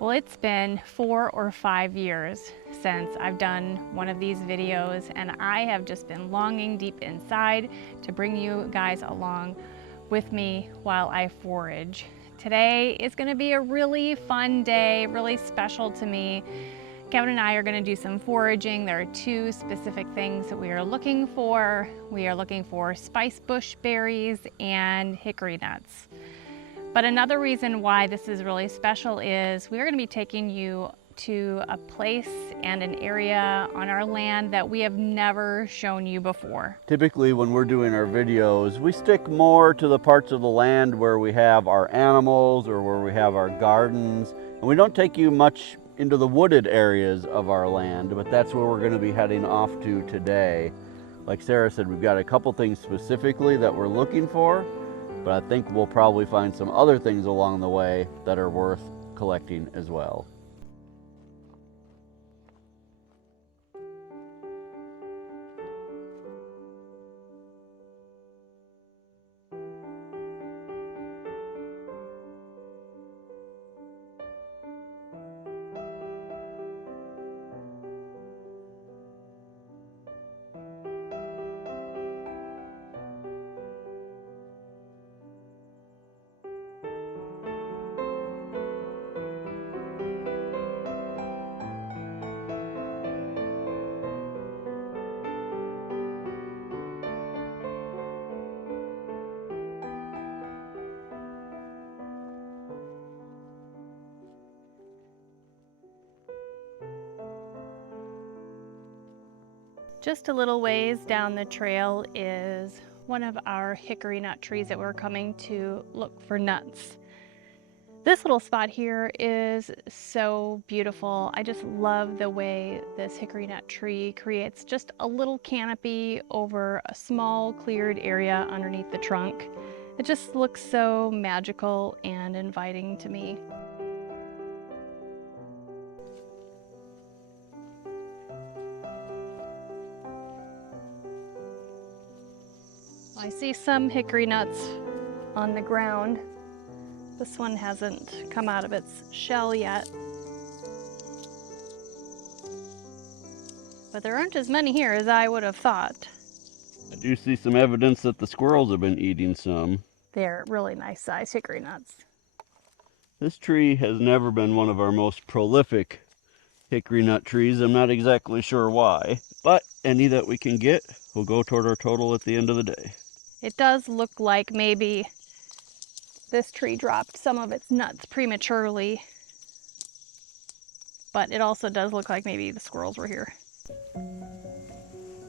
Well, it's been 4 or 5 years since I've done one of these videos, and I have just been longing deep inside to bring you guys along with me while I forage. Today is going to be a really fun day, really special to me. Kevin and I are going to do some foraging. There are 2 specific things that we are looking for. We are looking for spice bush berries and hickory nuts. But another reason why this is really special is we're going to be taking you to a place and an area on our land that we have never shown you before. Typically when we're doing our videos, we stick more to the parts of the land where we have our animals or where we have our gardens. And we don't take you much into the wooded areas of our land, but that's where we're going to be heading off to today. Like Sarah said, we've got a couple things specifically that we're looking for, but I think we'll probably find some other things along the way that are worth collecting as well. Just a little ways down the trail is one of our hickory nut trees that we're coming to look for nuts. This little spot here is so beautiful. I just love the way this hickory nut tree creates just a little canopy over a small cleared area underneath the trunk. It just looks so magical and inviting to me. I see some hickory nuts on the ground. This one hasn't come out of its shell yet. But there aren't as many here as I would have thought. I do see some evidence that the squirrels have been eating some. They're really nice size hickory nuts. This tree has never been one of our most prolific hickory nut trees. I'm not exactly sure why, but any that we can get will go toward our total at the end of the day. It does look like maybe this tree dropped some of its nuts prematurely, but it also does look like maybe the squirrels were here.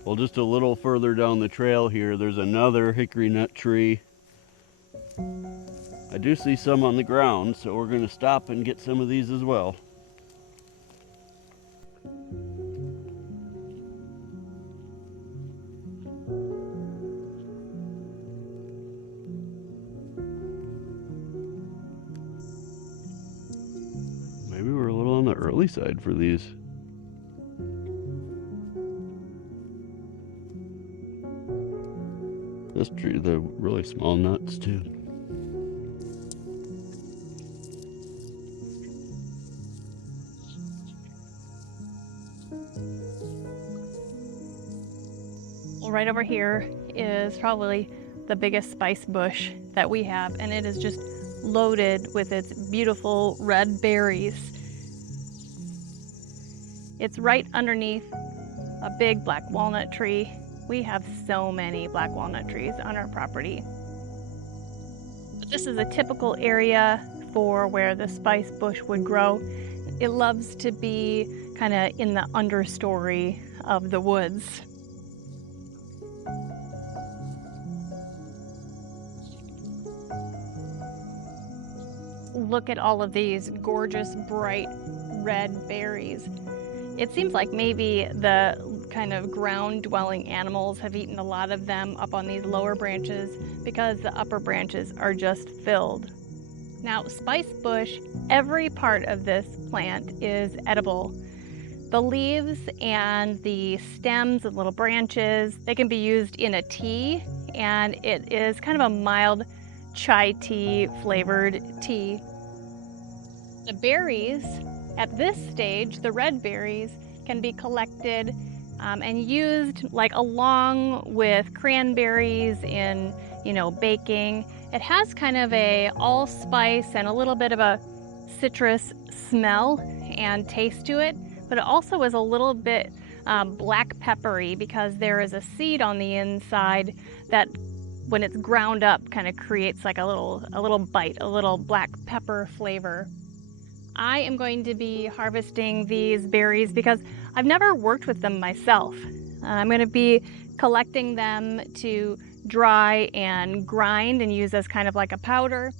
Well, just a little further down the trail here, there's another hickory nut tree. I do see some on the ground, so we're going to stop and get some of these as well. Maybe we're a little on the early side for these. This tree, the really small nuts too. Well, right over here is probably the biggest spice bush that we have, and it is just loaded with its beautiful red berries. It's right underneath a big black walnut tree. We have so many black walnut trees on our property. But this is a typical area for where the spice bush would grow. It loves to be kind of in the understory of the woods. Look at all of these gorgeous, bright red berries. It seems like maybe the kind of ground-dwelling animals have eaten a lot of them up on these lower branches because the upper branches are just filled. Now, spice bush, every part of this plant is edible. The leaves and the stems and little branches, they can be used in a tea, and it is kind of a mild chai tea flavored tea. The berries, at this stage, the red berries, can be collected and used like along with cranberries in, baking. It has kind of a allspice and a little bit of a citrus smell and taste to it, but it also is a little bit black peppery because there is a seed on the inside that when it's ground up kind of creates like a little bite, a little black pepper flavor. I am going to be harvesting these berries because I've never worked with them myself. I'm going to be collecting them to dry and grind and use as kind of like a powder.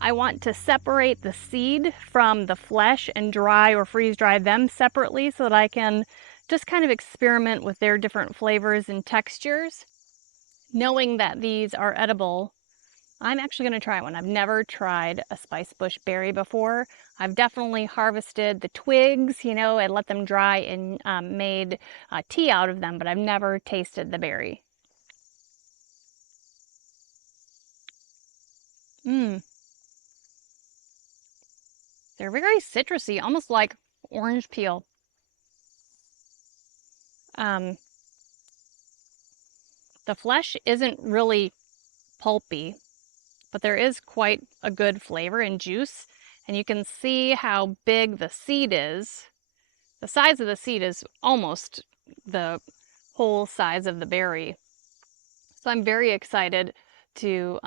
I want to separate the seed from the flesh and dry or freeze dry them separately so that I can just kind of experiment with their different flavors and textures. Knowing that these are edible, I'm actually going to try one. I've never tried a spice bush berry before. I've definitely harvested the twigs, and let them dry and made tea out of them, but I've never tasted the berry. They're very citrusy, almost like orange peel. The flesh isn't really pulpy, but there is quite a good flavor and juice, and you can see how big the seed is. The size of the seed is almost the whole size of the berry. So I'm very excited to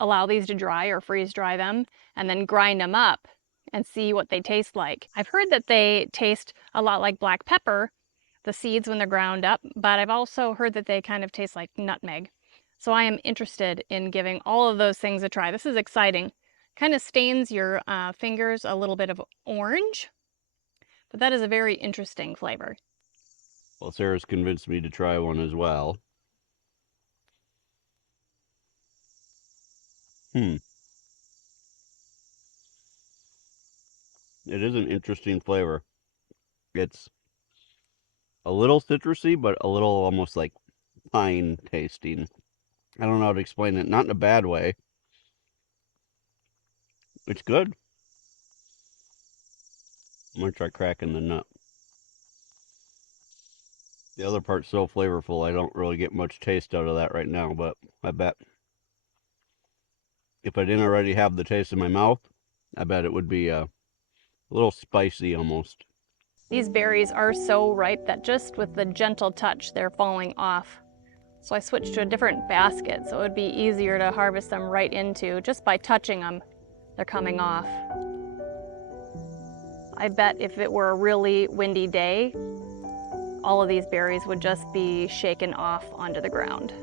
allow these to dry or freeze dry them and then grind them up and see what they taste like. I've heard that they taste a lot like black pepper, the seeds when they're ground up, but I've also heard that they kind of taste like nutmeg. So I am interested in giving all of those things a try. This is exciting. Kind of stains your fingers a little bit of orange, but that is a very interesting flavor. Well, Sarah's convinced me to try one as well. It is an interesting flavor. It's a little citrusy, but a little almost like pine tasting. I don't know how to explain it. Not in a bad way. It's good. I'm going to try cracking the nut. The other part's so flavorful, I don't really get much taste out of that right now, but I bet if I didn't already have the taste in my mouth, I bet it would be a little spicy almost. These berries are so ripe that just with the gentle touch, they're falling off. So I switched to a different basket so it would be easier to harvest them right into. Just by touching them, they're coming off. I bet if it were a really windy day, all of these berries would just be shaken off onto the ground.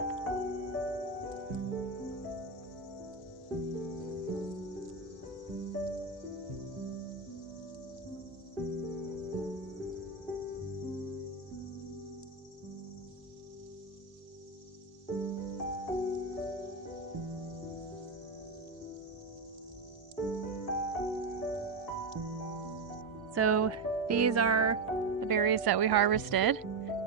So these are the berries that we harvested.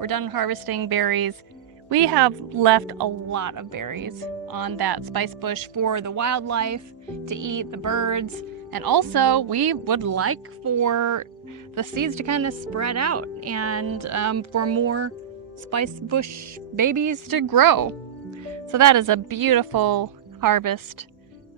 We're done harvesting berries. We have left a lot of berries on that spice bush for the wildlife to eat, the birds, and also we would like for the seeds to kind of spread out and for more spice bush babies to grow. So that is a beautiful harvest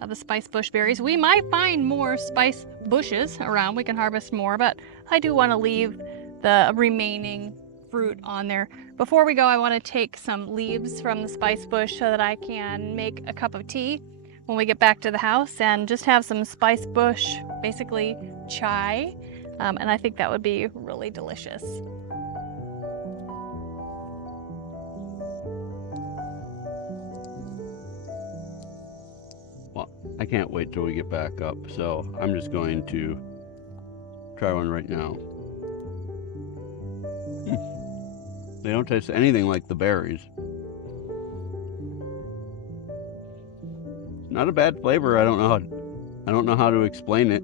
of the spice bush berries. We might find more spice bushes around. We can harvest more, but I do want to leave the remaining fruit on there. Before we go, I want to take some leaves from the spice bush so that I can make a cup of tea when we get back to the house and just have some spice bush, basically chai, and I think that would be really delicious. Well, I can't wait till we get back up, so I'm just going to try one right now. They don't taste anything like the berries. Not a bad flavor. I don't know how to explain it.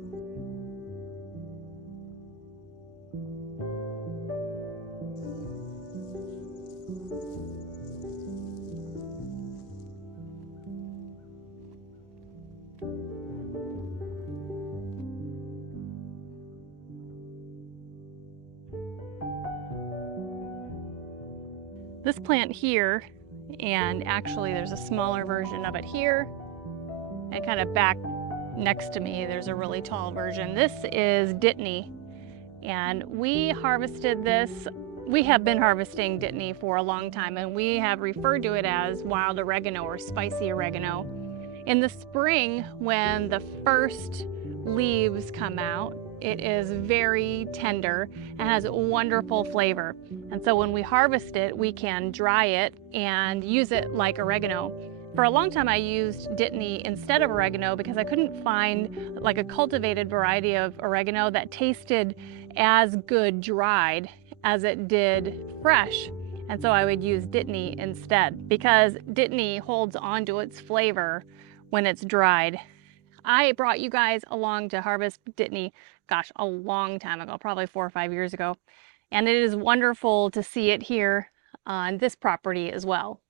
This plant here, and actually there's a smaller version of it here, and kind of back next to me there's a really tall version. This is Dittany, and we harvested this. We have been harvesting Dittany for a long time, and we have referred to it as wild oregano or spicy oregano. In the spring, when the first leaves come out, it is very tender and has a wonderful flavor. And so when we harvest it, we can dry it and use it like oregano. For a long time, I used Dittany instead of oregano because I couldn't find like a cultivated variety of oregano that tasted as good dried as it did fresh. And so I would use Dittany instead because Dittany holds on to its flavor when it's dried. I brought you guys along to harvest Dittany, gosh, a long time ago, probably 4 or 5 years ago. And it is wonderful to see it here on this property as well.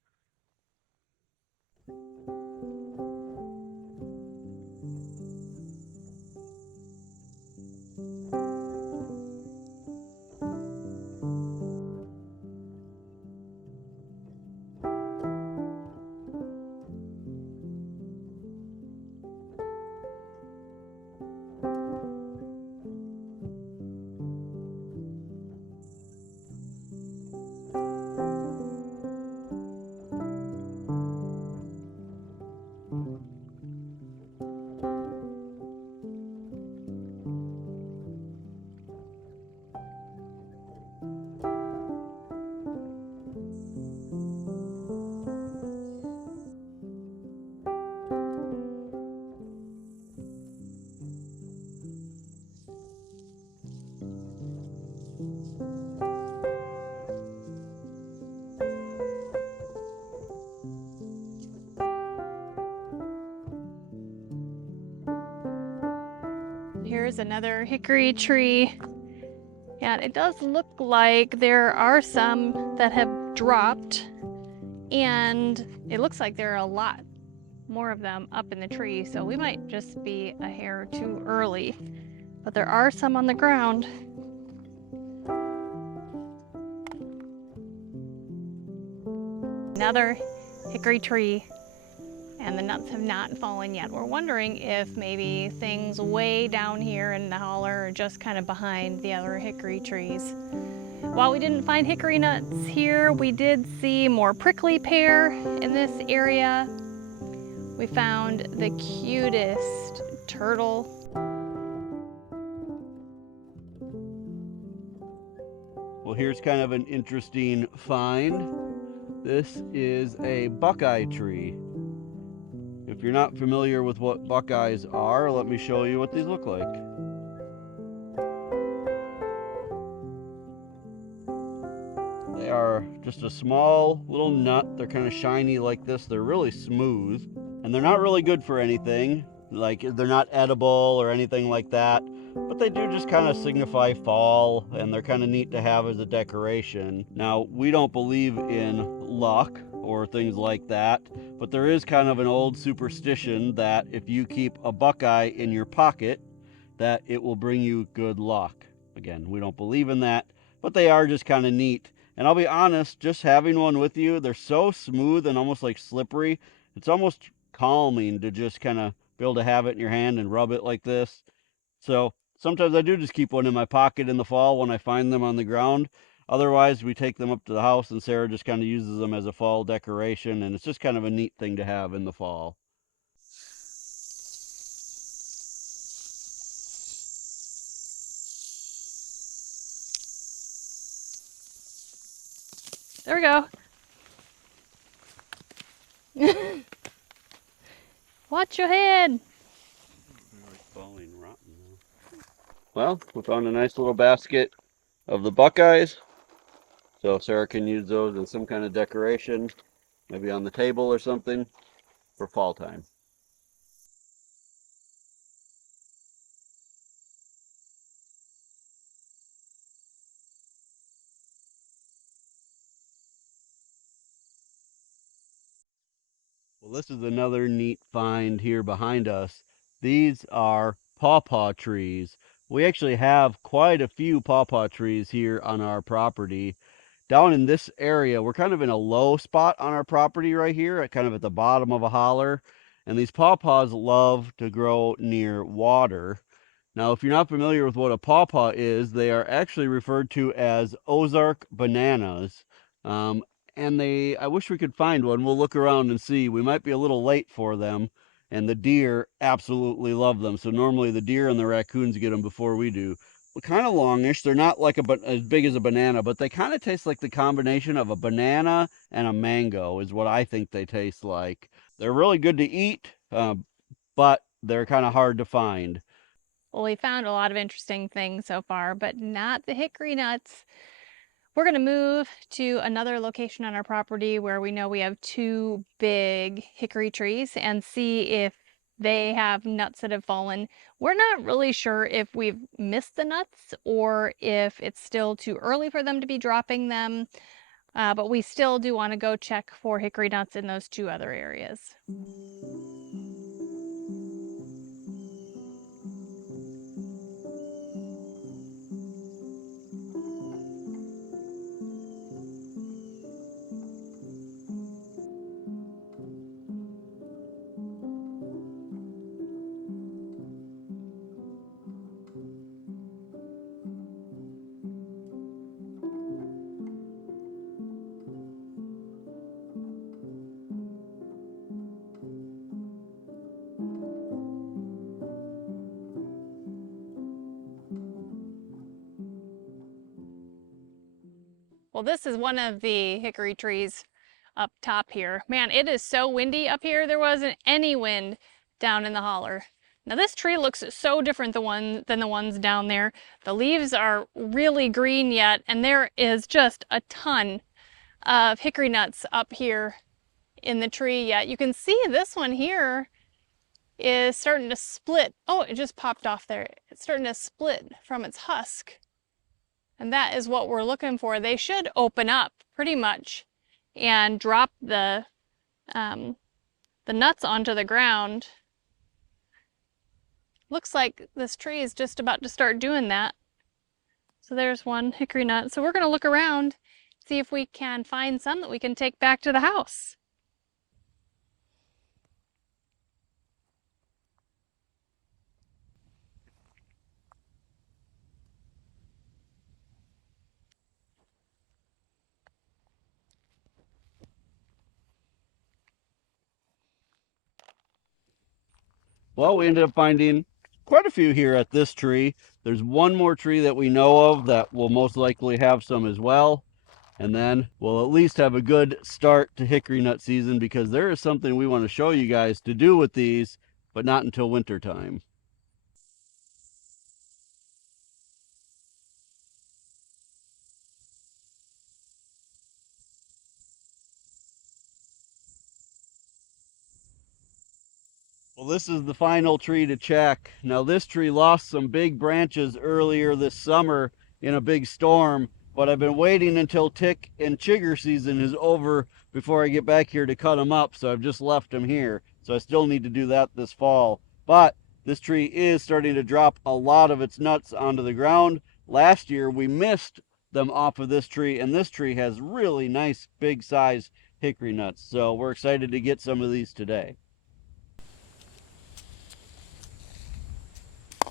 Here's another hickory tree, and it does look like there are some that have dropped, and it looks like there are a lot more of them up in the tree, so we might just be a hair too early, but there are some on the ground. Another hickory tree, and the nuts have not fallen yet. We're wondering if maybe things way down here in the holler are just kind of behind the other hickory trees. While we didn't find hickory nuts here, we did see more prickly pear in this area. We found the cutest turtle. Well, here's kind of an interesting find. This is a buckeye tree. If you're not familiar with what buckeyes are, let me show you what these look like. They are just a small little nut. They're kind of shiny like this. They're really smooth, and they're not really good for anything. Like, they're not edible or anything like that, but they do just kind of signify fall, and they're kind of neat to have as a decoration. Now, we don't believe in luck or things like that, but there is kind of an old superstition that if you keep a buckeye in your pocket, that it will bring you good luck. Again, we don't believe in that, but they are just kind of neat. And I'll be honest, just having one with you, they're so smooth and almost like slippery. It's almost calming to just kind of be able to have it in your hand and rub it like this. So sometimes I do just keep one in my pocket in the fall when I find them on the ground. Otherwise, we take them up to the house and Sarah just kind of uses them as a fall decoration, and it's just kind of a neat thing to have in the fall. There we go. Watch your head. Well, we found a nice little basket of the buckeyes. So Sarah can use those as some kind of decoration, maybe on the table or something for fall time. Well, this is another neat find here behind us. These are pawpaw trees. We actually have quite a few pawpaw trees here on our property. down in this area, we're kind of in a low spot on our property right here, kind of at the bottom of a holler. And these pawpaws love to grow near water. Now, if you're not familiar with what a pawpaw is, they are actually referred to as Ozark bananas. Um, and I wish we could find one. We'll look around and see. We might be a little late for them, and the deer absolutely love them. So normally the deer and the raccoons get them before we do. Kind of longish. They're not like as big as a banana, but they kind of taste like the combination of a banana and a mango is what I think they taste like. They're really good to eat, but they're kind of hard to find. Well, we found a lot of interesting things so far, but not the hickory nuts. We're going to move to another location on our property where we know we have 2 big hickory trees and see if they have nuts that have fallen. We're not really sure if we've missed the nuts or if it's still too early for them to be dropping them, but we still do want to go check for hickory nuts in those 2 other areas. Well, this is one of the hickory trees up top here. Man, it is so windy up here. There wasn't any wind down in the holler. Now this tree looks so different than the ones down there. The leaves are really green yet, and there is just a ton of hickory nuts up here in the tree yet. You can see this one here is starting to split. Oh, it just popped off there. It's starting to split from its husk. And that is what we're looking for. They should open up pretty much and drop the nuts onto the ground. Looks like this tree is just about to start doing that. So there's one hickory nut. So we're going to look around, see if we can find some that we can take back to the house. Well, we ended up finding quite a few here at this tree. There's one more tree that we know of that will most likely have some as well. And then we'll at least have a good start to hickory nut season, because there is something we want to show you guys to do with these, but not until winter time. Well, this is the final tree to check. Now, this tree lost some big branches earlier this summer in a big storm, but I've been waiting until tick and chigger season is over before I get back here to cut them up, so I've just left them here. So I still need to do that this fall. But this tree is starting to drop a lot of its nuts onto the ground. Last year we missed them off of this tree, and this tree has really nice big size hickory nuts. So we're excited to get some of these today.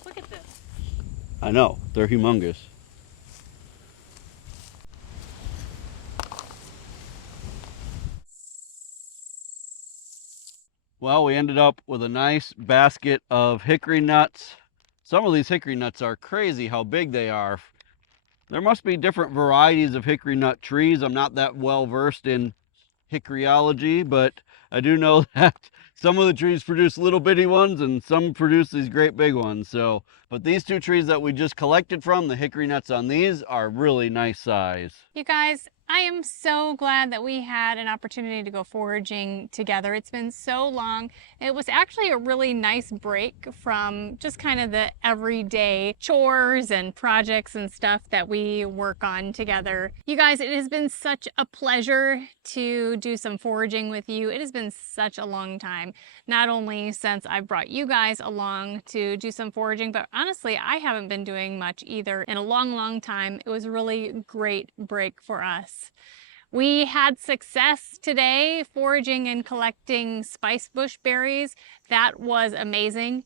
Look at this. I know, they're humongous. Well, we ended up with a nice basket of hickory nuts. Some of these hickory nuts are crazy how big they are. There must be different varieties of hickory nut trees. I'm not that well versed in hickoryology, but I do know that some of the trees produce little bitty ones and some produce these great big ones. But these 2 trees that we just collected from, the hickory nuts on these are really nice size. You guys, I am so glad that we had an opportunity to go foraging together. It's been so long. It was actually a really nice break from just kind of the everyday chores and projects and stuff that we work on together. You guys, it has been such a pleasure to do some foraging with you. It has been such a long time, not only since I've brought you guys along to do some foraging, but honestly, I haven't been doing much either in a long, long time. It was a really great break for us. nuts. We had success today foraging and collecting spice bush berries. That was amazing.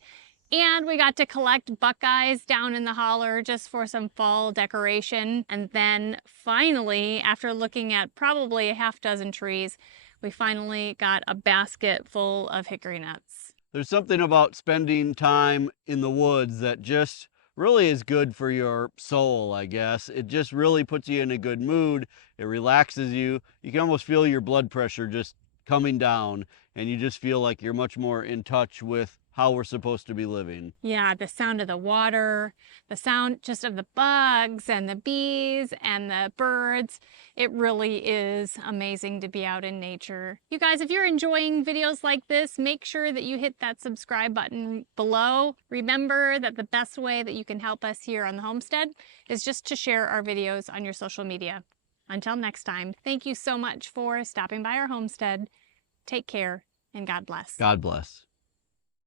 And we got to collect buckeyes down in the holler just for some fall decoration. And then finally, after looking at probably a half dozen trees, we finally got a basket full of hickory nuts. There's something about spending time in the woods that just really is good for your soul, I guess. It just really puts you in a good mood. It relaxes you. You can almost feel your blood pressure just coming down, and you just feel like you're much more in touch with how we're supposed to be living. Yeah, the sound of the water, the sound just of the bugs and the bees and the birds. It really is amazing to be out in nature. You guys, if you're enjoying videos like this, make sure that you hit that subscribe button below. Remember that the best way that you can help us here on the homestead is just to share our videos on your social media. Until next time, thank you so much for stopping by our homestead. Take care and God bless. God bless.